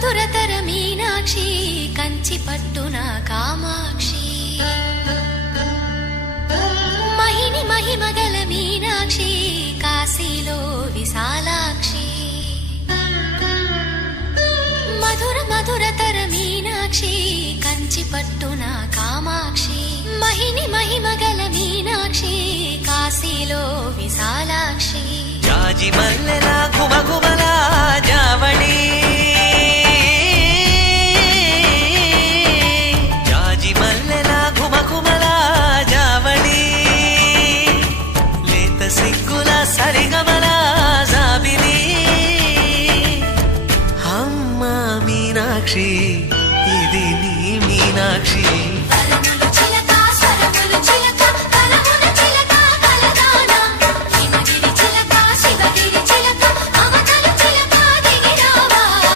మధురతర మీనాక్షి కంచి పట్టున కామాక్షి మహిని మహిమగల మీనాక్షి కాశీలో విశాలాక్షి మధుర మధురతర మీనాక్షి కంచి పట్టున కామాక్షి మహిని మహిమగల మీనాక్షి కాశీలో విశాలాక్షి జాజి మల్లెల ఘుమఘుమల జావళి జాజి మల్లెల ఘుమఘుమల జావళి లేత సిగ్గుల సరిగమల జాబిలి అమ్మ మీనాక్షి ఇది నీ మీనాక్షి